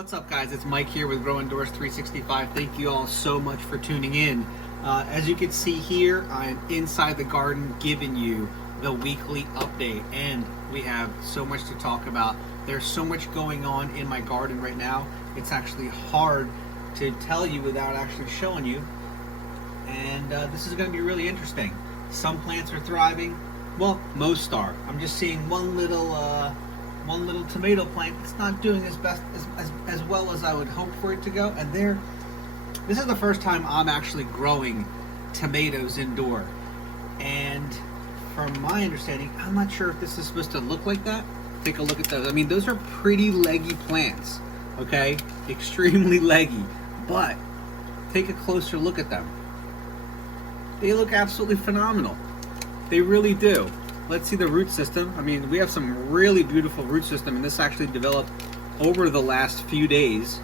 What's up, guys? It's Mike here with Grow Indoors 365. Thank you all so much for tuning in. As you can see here, I'm inside the garden giving you the weekly update, and we have so much to talk about. There's so much going on in my garden right now. It's actually hard to tell you without actually showing you, and this is going to be really interesting. Some plants are thriving. Well, most are. I'm just seeing one little tomato plant that's not doing as well as I would hope for it to go. And this is the first time I'm actually growing tomatoes indoor. And from my understanding, I'm not sure if this is supposed to look like that. Take a look at those. I mean, those are pretty leggy plants, okay? Extremely leggy. But take a closer look at them. They look absolutely phenomenal. They really do. Let's see the root system. I mean, we have some really beautiful root system, and this actually developed over the last few days.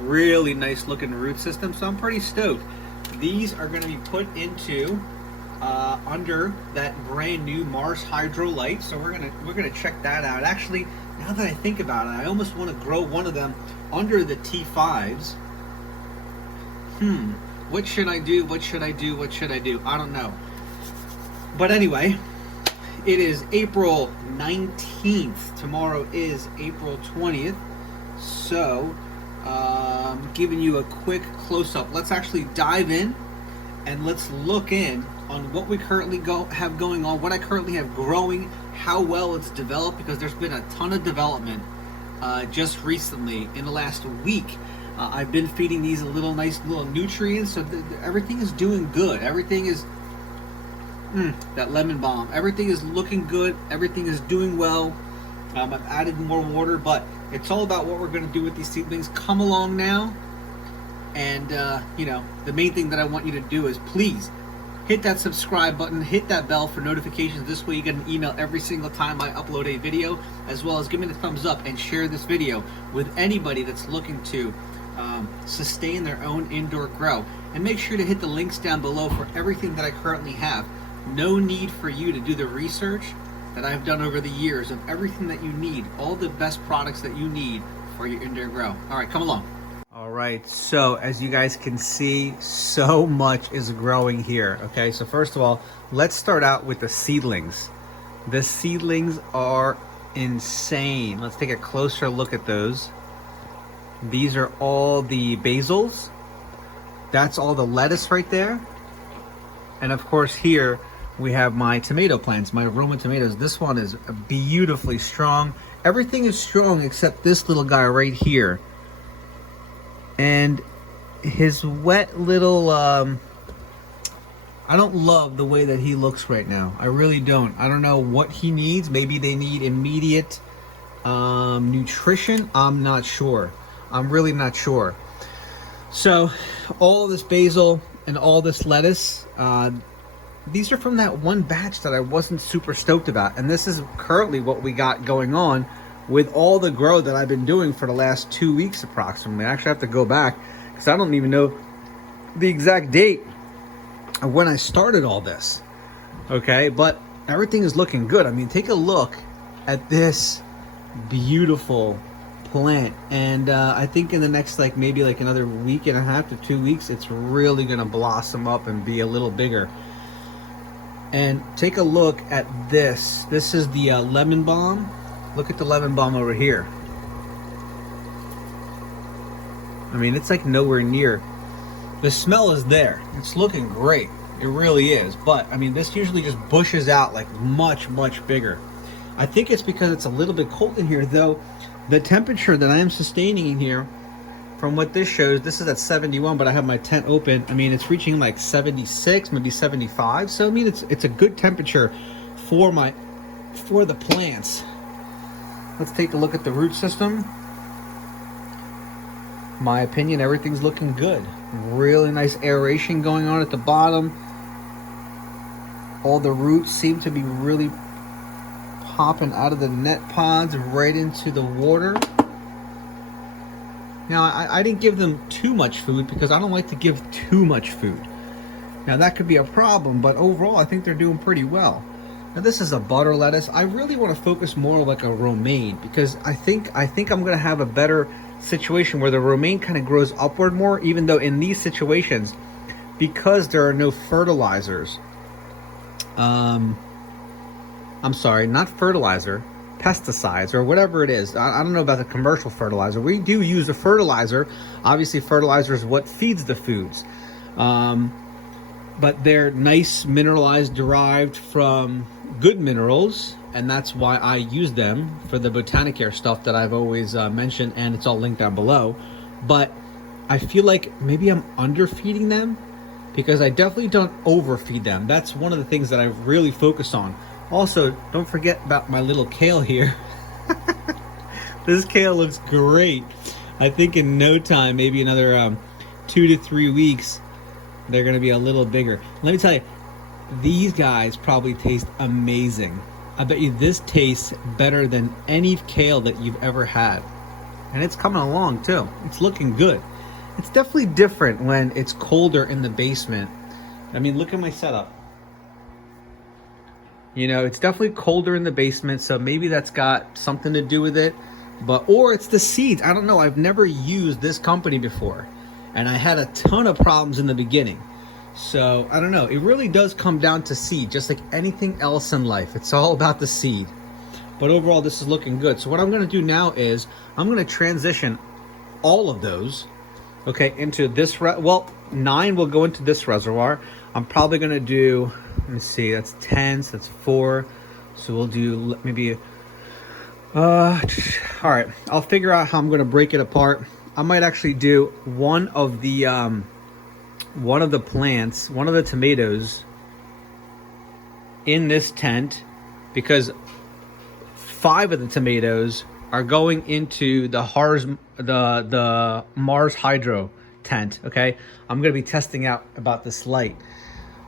Really nice looking root system, so I'm pretty stoked. These are going to be put into under that brand new Mars Hydro light, so we're gonna check that out. Actually, now that I think about it, I almost want to grow one of them under the T5s. What should I do? What should I do? What should I do? I don't know. But anyway, it is April 19th. Tomorrow is April 20th. So, giving you a quick close-up. Let's actually dive in and let's look in on what we currently have going on, what I currently have growing, how well it's developed, because there's been a ton of development just recently in the last week. I've been feeding these nice little nutrients, so everything is doing good. Everything is that lemon balm. Everything is looking good. Everything is doing well. I've added more water, but it's all about what we're going to do with these seedlings. Come along now, and the main thing that I want you to do is please hit that subscribe button, hit that bell for notifications. This way you get an email every single time I upload a video, as well as give me the thumbs up and share this video with anybody that's looking to sustain their own indoor grow. And make sure to hit the links down below for everything that I currently have. No need for you to do the research that I've done over the years of everything that you need, all the best products that you need for your indoor grow. All right, come along. All right, so as you guys can see, so much is growing here. Okay, so first of all, let's start out with the seedlings. The seedlings are insane. Let's take a closer look at those. These are all the basils. That's all the lettuce right there. And of course here we have my tomato plants, my Roma tomatoes. This one is beautifully strong. Everything is strong except this little guy right here. And his wet little, I don't love the way that he looks right now. I really don't. I don't know what he needs. Maybe they need immediate nutrition. I'm not sure. I'm really not sure. So all this basil and all this lettuce, these are from that one batch that I wasn't super stoked about, and this is currently what we got going on with all the grow that I've been doing for the last 2 weeks approximately. I actually have to go back because I don't even know the exact date of when I started all this. Okay, but everything is looking good. I mean, take a look at this beautiful plant, and I think in the next maybe another week and a half to 2 weeks, it's really gonna blossom up and be a little bigger. And take a look at this. This is the lemon balm. Look at the lemon balm over here. I mean, it's like nowhere near. The smell is there. It's looking great. It really is. But I mean, this usually just bushes out like much bigger. I think it's because it's a little bit cold in here, though. The temperature that I am sustaining in here, from what this shows, this is at 71, but I have my tent open. I mean, it's reaching like 76, maybe 75. So I mean, it's a good temperature for the plants. Let's take a look at the root system. My opinion, everything's looking good. Really nice aeration going on at the bottom. All the roots seem to be really popping out of the net pods right into the water. Now, I didn't give them too much food because I don't like to give too much food. Now, that could be a problem, but overall, I think they're doing pretty well. Now this is a butter lettuce. I really want to focus more like a romaine, because I think I'm gonna have a better situation where the romaine kind of grows upward more, even though in these situations, because there are no fertilizers, I'm sorry, not fertilizer, pesticides or whatever it is. I don't know about the commercial fertilizer. We do use a fertilizer. Obviously fertilizer is what feeds the foods. But they're nice mineralized, derived from good minerals, and that's why I use them for the Botanicare stuff that I've always mentioned, and it's all linked down below. But I feel like maybe I'm underfeeding them, because I definitely don't overfeed them. That's one of the things that I really focus on. Also, don't forget about my little kale here. This kale looks great. I think in no time, maybe another 2 to 3 weeks, they're gonna be a little bigger. Let me tell you, these guys probably taste amazing. I bet you this tastes better than any kale that you've ever had. And it's coming along too. It's looking good. It's definitely different when it's colder in the basement. I mean, look at my setup. You know, it's definitely colder in the basement, so maybe that's got something to do with it. Or it's the seeds. I don't know. I've never used this company before, and I had a ton of problems in the beginning. So I don't know. It really does come down to seed, just like anything else in life. It's all about the seed. But overall, this is looking good. So what I'm going to do now is I'm going to transition all of those, okay, into this. 9 will go into this reservoir. I'm probably going to do, let me see, that's 10, so that's 4. So we'll do maybe, all right, I'll figure out how I'm going to break it apart. I might actually do one of the plants, one of the tomatoes in this tent, because 5 of the tomatoes are going into the Mars Hydro tent. Okay, I'm gonna be testing out about this light,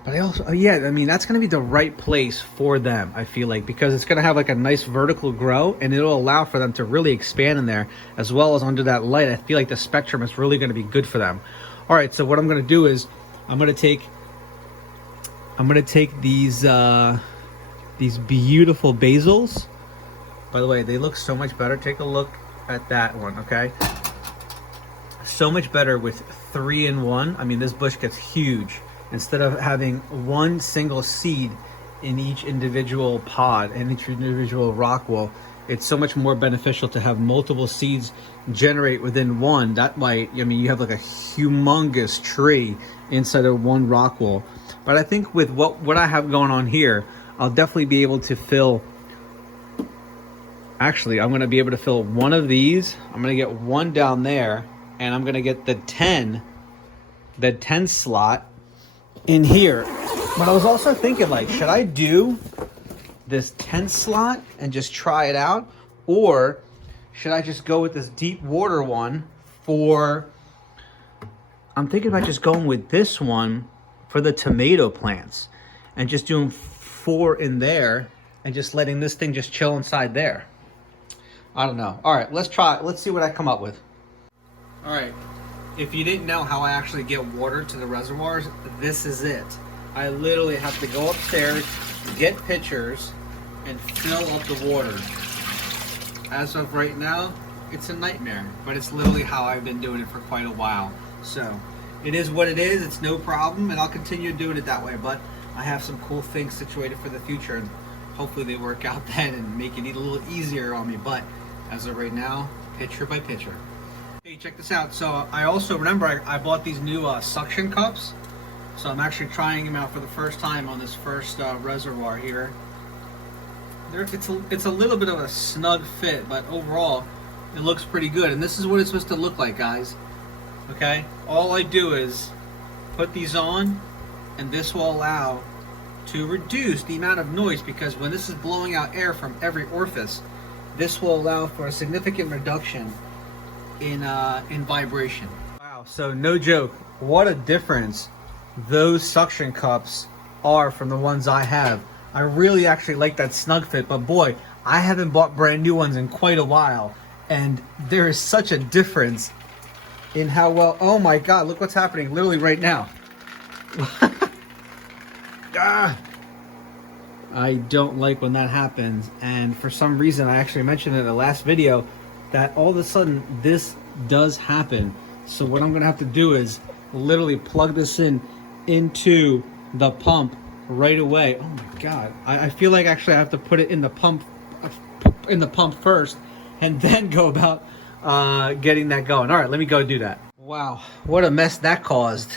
but I also, yeah, I mean, that's gonna be the right place for them, I feel like, because it's gonna have like a nice vertical grow, and it'll allow for them to really expand in there, as well as under that light. I feel like the spectrum is really gonna be good for them. All right, so what I'm gonna do is I'm gonna take these beautiful basils. By the way, they look so much better. Take a look at that one, okay? So much better with 3 in 1. I mean, this bush gets huge. Instead of having one single seed in each individual pod and each individual rock wall, it's so much more beneficial to have multiple seeds generate within one. That way, I mean, you have like a humongous tree inside of one rock wall. But I think with what I have going on here, I'll definitely be able to fill. Actually, I'm going to be able to fill one of these. I'm going to get one down there, and I'm going to get the 10 slot in here. But I was also thinking, like, should I do this 10 slot and just try it out, or should I just go with this deep water one for, I'm thinking about just going with this one for the tomato plants and just doing 4 in there and just letting this thing just chill inside there. I don't know. All right, let's try it. Let's see what I come up with. All right, if you didn't know how I actually get water to the reservoirs, this is it. I literally have to go upstairs, get pitchers, and fill up the water. As of right now, it's a nightmare, but it's literally how I've been doing it for quite a while. So it is what it is. It's no problem, and I'll continue doing it that way. But I have some cool things situated for the future, and hopefully they work out then and make it a little easier on me. But as of right now, pitcher by pitcher. Hey, check this out. So I also remember I bought these new suction cups. So I'm actually trying them out for the first time on this first reservoir here. It's a little bit of a snug fit, but overall it looks pretty good. And this is what it's supposed to look like, guys. Okay, all I do is put these on, and this will allow to reduce the amount of noise, because when this is blowing out air from every orifice, this will allow for a significant reduction in vibration. Wow, so no joke, what a difference those suction cups are from the ones I have. I really actually like that snug fit, but boy, I haven't bought brand new ones in quite a while, and there is such a difference in how well, oh my god, look what's happening literally right now. Ah, I don't like when that happens, and for some reason I actually mentioned in the last video that all of a sudden this does happen. So what I'm gonna have to do is literally plug this into the pump right away. Oh my god, I feel like actually I have to put it in the pump first and then go about getting that going. All right, let me go do that. Wow, what a mess that caused.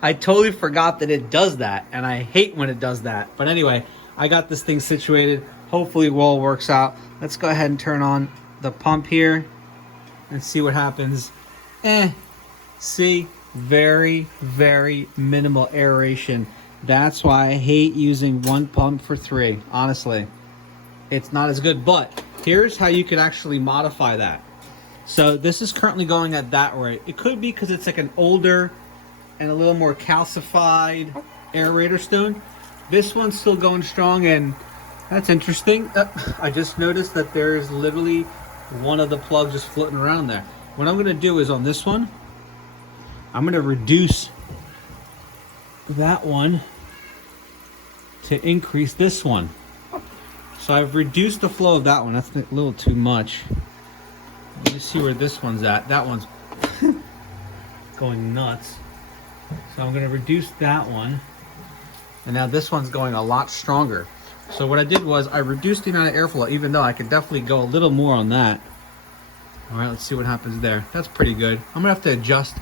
I totally forgot that it does that, and I hate when it does that. But anyway, I got this thing situated. Hopefully it all works out. Let's go ahead and turn on the pump here and see what happens. See, very, very minimal aeration. That's why I hate using one pump for 3. Honestly, it's not as good, but here's how you could actually modify that. So this is currently going at that rate. It could be because it's like an older and a little more calcified aerator stone. This one's still going strong, and that's interesting. I just noticed that there's literally one of the plugs just floating around there. What I'm gonna do is on this one, I'm gonna reduce that one to increase this one. So I've reduced the flow of that one. That's a little too much. Let me see where this one's at. That one's going nuts. So I'm gonna reduce that one. And now this one's going a lot stronger. So what I did was I reduced the amount of airflow, even though I could definitely go a little more on that. All right, let's see what happens there. That's pretty good. I'm gonna have to adjust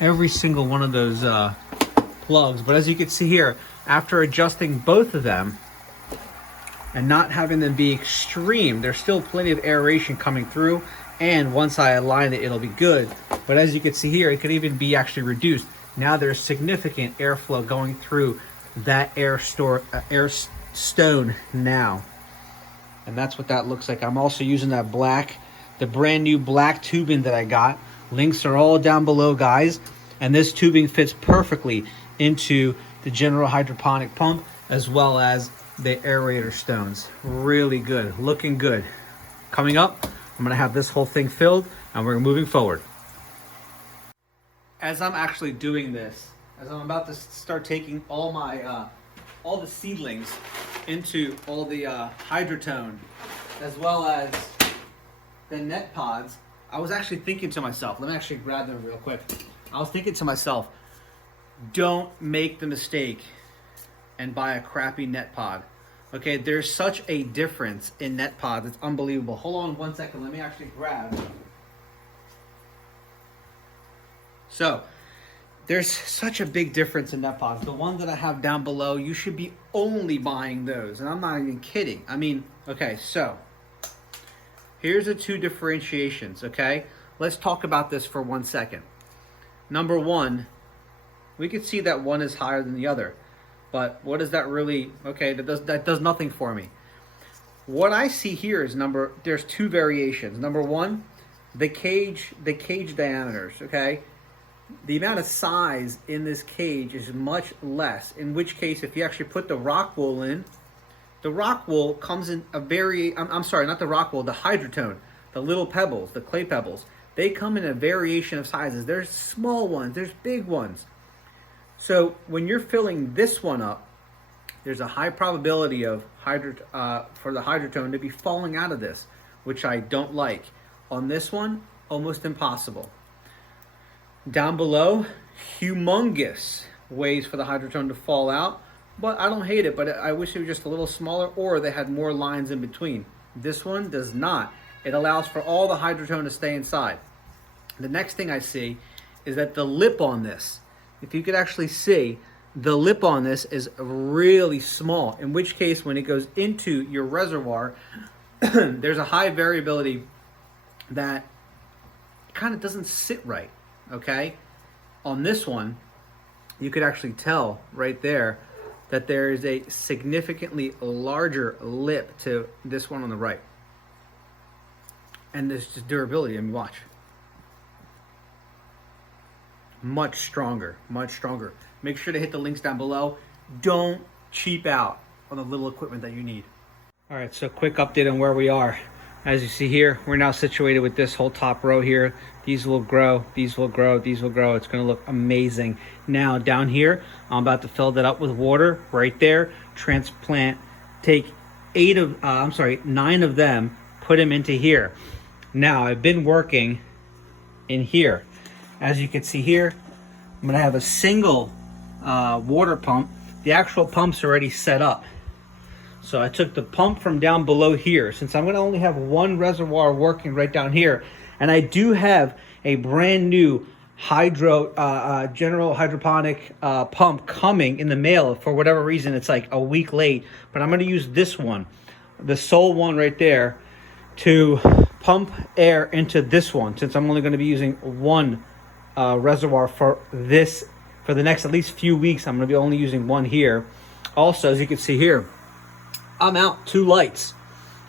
every single one of those plugs. But as you can see here, after adjusting both of them and not having them be extreme, there's still plenty of aeration coming through. And once I align it, it'll be good. But as you can see here, it could even be actually reduced. Now there's significant airflow going through that air stone now. And that's what that looks like. I'm also using that the brand new black tubing that I got. Links are all down below, guys. And this tubing fits perfectly into the general hydroponic pump as well as the aerator stones. Really good, looking good. Coming up, I'm gonna have this whole thing filled and we're moving forward. As I'm actually doing this, as I'm about to start taking all my all the seedlings into all the hydrotone as well as the net pods, I was actually thinking to myself, let me actually grab them real quick. I was thinking to myself, don't make the mistake and buy a crappy net pod. Okay, there's such a difference in net pods. It's unbelievable. Hold on 1 second. Let me actually grab. So, there's such a big difference in net pods. The one that I have down below, you should be only buying those. And I'm not even kidding. I mean, okay, so here's the 2 differentiations, okay? Let's talk about this for 1 second. Number 1, we can see that one is higher than the other. But what does that really, okay, that does nothing for me. What I see here is there's 2 variations. Number 1, the cage diameters, okay? The amount of size in this cage is much less, in which case if you actually put the rock wool in, the rock wool comes in I'm sorry, not the rock wool, the hydrotone, the little pebbles, the clay pebbles, they come in a variation of sizes. There's small ones, there's big ones. So when you're filling this one up, there's a high probability of for the hydrotone to be falling out of this, which I don't like. On this one, almost impossible. Down below, humongous ways for the hydrotone to fall out, but I don't hate it, but I wish it was just a little smaller or they had more lines in between. This one does not. It allows for all the hydrotone to stay inside. The next thing I see is that the lip on this, if you could actually see, the lip on this is really small, in which case when it goes into your reservoir, there's a high variability that kind of doesn't sit right, okay? On this one, you could actually tell right there that there is a significantly larger lip to this one on the right. And there's just durability. I mean, watch. Much stronger, much stronger. Make sure to hit the links down below. Don't cheap out on the little equipment that you need. All right, so quick update on where we are. As you see here, we're now situated with this whole top row here. These will grow, these will grow, these will grow. It's gonna look amazing. Now down here, I'm about to fill that up with water right there. Transplant take 9 of them, put them into here. Now I've been working in here. As you can see here, I'm gonna have a single water pump. The actual pump's already set up. So I took the pump from down below here, since I'm gonna only have one reservoir working right down here. And I do have a brand new general hydroponic pump coming in the mail. For whatever reason, it's like a week late, but I'm gonna use this one, the sole one right there, to pump air into this one, since I'm only gonna be using one reservoir for this for the next at least few weeks. I'm gonna be only using one here. Also, as you can see here, I'm out 2 lights.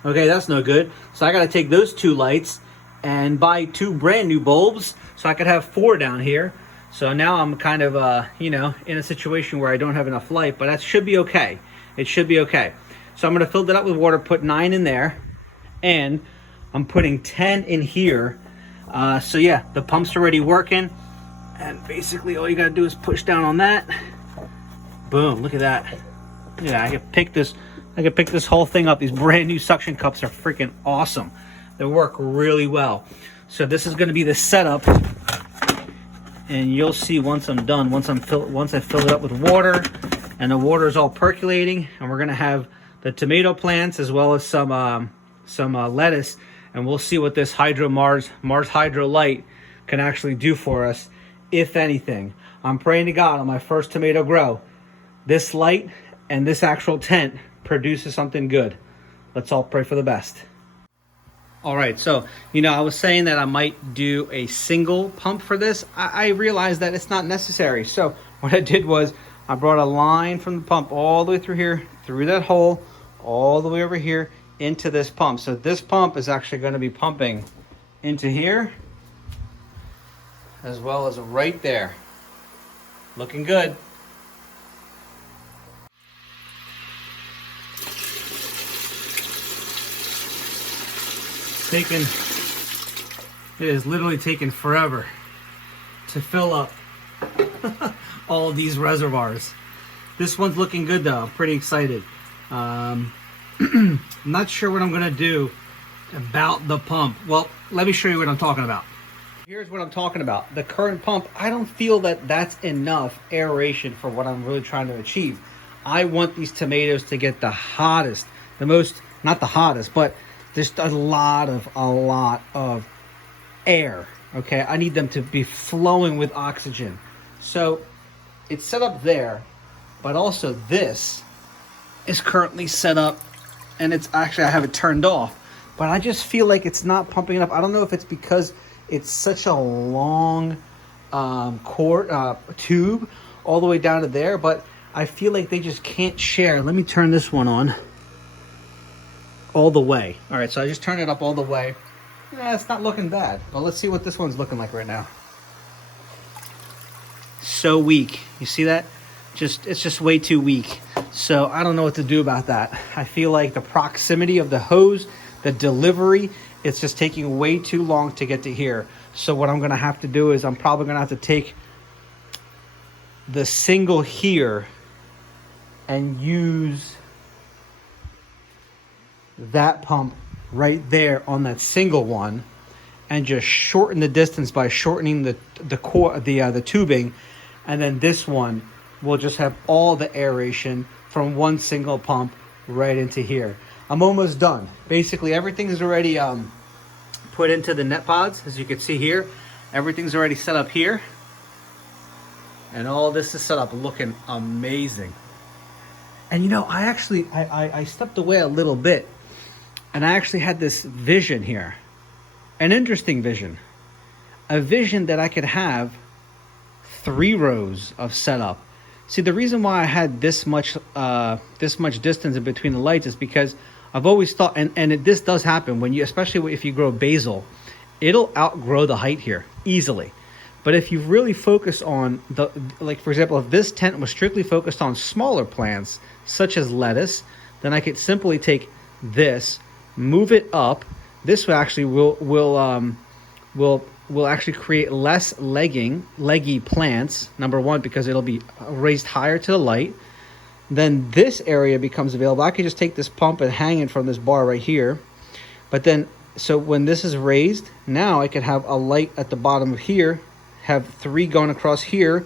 Okay, that's no good. So I gotta take those 2 lights and buy 2 brand new bulbs so I could have 4 down here. So now I'm kind of in a situation where I don't have enough light, but that should be okay. It should be okay. So I'm gonna fill that up with water, put 9 in there, and I'm putting 10 in here. So yeah, the pump's already working, and basically all you gotta do is push down on that. Boom, look at that. Yeah, I could pick this whole thing up. These brand new suction cups are freaking awesome. They work really well. So this is gonna be the setup, and you'll see once I'm done, once I fill it up with water, and the water is all percolating, and we're gonna have the tomato plants as well as some lettuce, and we'll see what this Mars Hydro Light can actually do for us, if anything. I'm praying to God on my first tomato grow, this light and this actual tent produces something good. Let's all pray for the best. All right, so I was saying that I might do a single pump for this. I realized that it's not necessary. So what I did was I brought a line from the pump all the way through here, through that hole, all the way over here into this pump. So this pump is actually going to be pumping into here as well as right there. Looking good. It is literally taking forever to fill up all these reservoirs. This one's looking good though. I'm pretty excited. I'm not sure what I'm gonna do about the pump. Well, let me show you what I'm talking about. Here's what I'm talking about. The current pump, I don't feel that that's enough aeration for what I'm really trying to achieve. I want these tomatoes to get the hottest, not the hottest, but just a lot of air. Okay, I need them to be flowing with oxygen. So it's set up there, but also this is currently set up, and it's actually, I have it turned off, but I just feel like it's not pumping enough. I don't know if it's because it's such a long tube all the way down to there, but I feel like they just can't share. Let me turn this one on all the way. All right, so I just turned it up all the way. Yeah, it's not looking bad. Well, let's see what this one's looking like right now. So weak. You see that? It's just way too weak. So I don't know what to do about that. I feel like the proximity of the hose, the delivery, it's just taking way too long to get to here. So what I'm gonna have to do is I'm probably gonna have to take the single here and use that pump right there on that single one, and just shorten the distance by shortening the tubing, and then this one will just have all the aeration from one single pump right into here. I'm almost done. Basically everything is already put into the net pods. As you can see here, everything's already set up here, and all this is set up looking amazing. And I stepped away a little bit, and I actually had this vision here, an interesting vision, a vision that I could have 3 rows of setup. See, the reason why I had this much distance in between the lights is because I've always thought, this does happen when especially if you grow basil, it'll outgrow the height here easily. But if you really focus on for example, if this tent was strictly focused on smaller plants such as lettuce, then I could simply take this, move it up. This will actually will actually create less leggy plants. Number one, because it'll be raised higher to the light. then this area becomes available. I could just take this pump and hang it from this bar right here. But then, so when this is raised, now I could have a light at the bottom of here, have 3 going across here,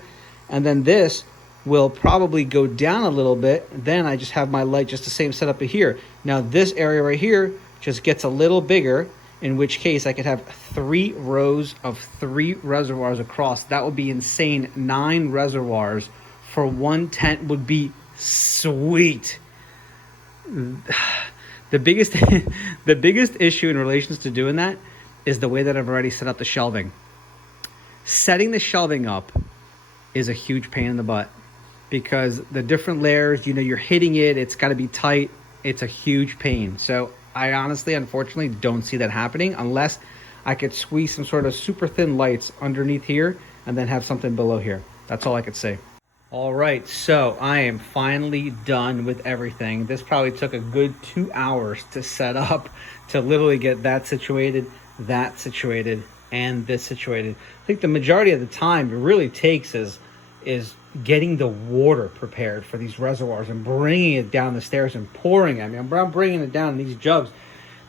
and then this will probably go down a little bit. Then I just have my light, just the same setup of here. Now this area right here just gets a little bigger, in which case I could have 3 rows of 3 reservoirs across. That would be insane. 9 reservoirs for one tent would be sweet. The biggest the biggest issue in relations to doing that is the way that I've already set up the shelving. Setting the shelving up is a huge pain in the butt, because the different layers, you know, you're hitting it, it's got to be tight. It's a huge pain. So I honestly, unfortunately, don't see that happening unless I could squeeze some sort of super thin lights underneath here and then have something below here. That's all I could say. All right, so I am finally done with everything. This probably took a good 2 hours to set up, to literally get that situated, and this situated. I think the majority of the time it really takes is getting the water prepared for these reservoirs and bringing it down the stairs and pouring it. I mean, I'm bringing it down in these jugs.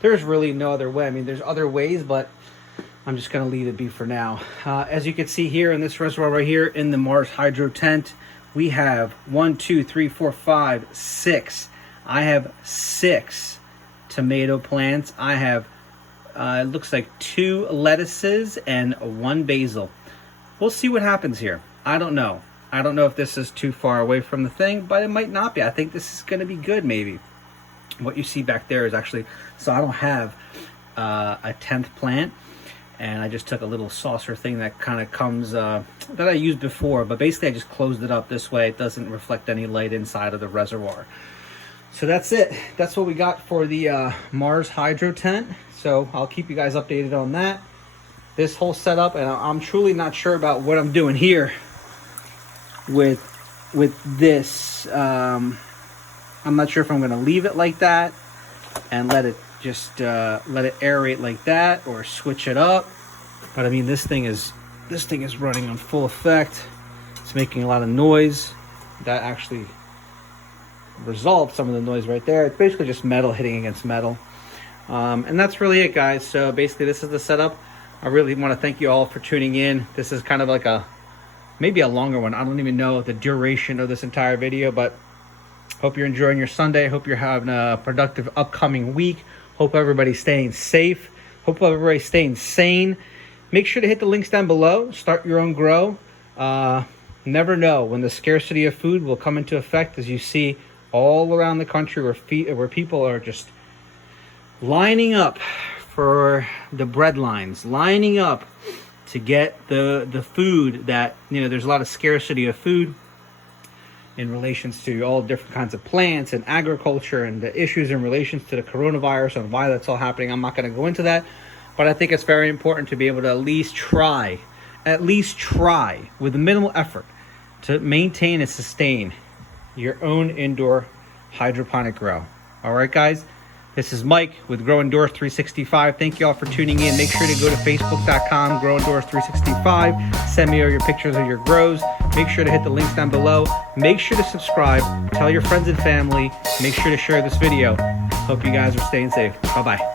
There's really no other way. I mean, there's other ways, but I'm just going to leave it be for now. As you can see here in this reservoir right here in the Mars Hydro tent, we have 1, 2, 3, 4, 5, 6. I have 6 tomato plants. I have, it looks like 2 lettuces and 1 basil. We'll see what happens here. I don't know. I don't know if this is too far away from the thing, but it might not be. I think this is going to be good, maybe. What you see back there is actually, so I don't have a 10th plant. And I just took a little saucer thing that kind of comes, that I used before, but basically I just closed it up this way. It doesn't reflect any light inside of the reservoir. So that's it. That's what we got for the Mars Hydro tent. So I'll keep you guys updated on that. This whole setup, and I'm truly not sure about what I'm doing here with this. I'm not sure if I'm going to leave it like that and let it just let it aerate like that, or switch it up. But I mean, this thing is running on full effect. It's making a lot of noise. That actually resolved some of the noise right there. It's basically just metal hitting against metal. And that's really it, guys. So basically this is the setup. I really want to thank you all for tuning in. This is kind of like maybe a longer one. I don't even know the duration of this entire video, but hope you're enjoying your Sunday. Hope you're having a productive upcoming week. Hope everybody's staying safe. Hope everybody's staying sane. Make sure to hit the links down below. Start your own grow. Never know when the scarcity of food will come into effect, as you see all around the country where people are just lining up for the bread lines, lining up to get the food that, you know, there's a lot of scarcity of food in relations to all different kinds of plants and agriculture and the issues in relations to the coronavirus and why that's all happening. I'm not going to go into that, but I think it's very important to be able to at least try with minimal effort to maintain and sustain your own indoor hydroponic grow. All right, guys, this is Mike with Grow Indoors 365. Thank you all for tuning in. Make sure to go to facebook.com, Grow Indoors 365. Send me all your pictures of your grows. Make sure to hit the links down below. Make sure to subscribe. Tell your friends and family. Make sure to share this video. Hope you guys are staying safe. Bye-bye.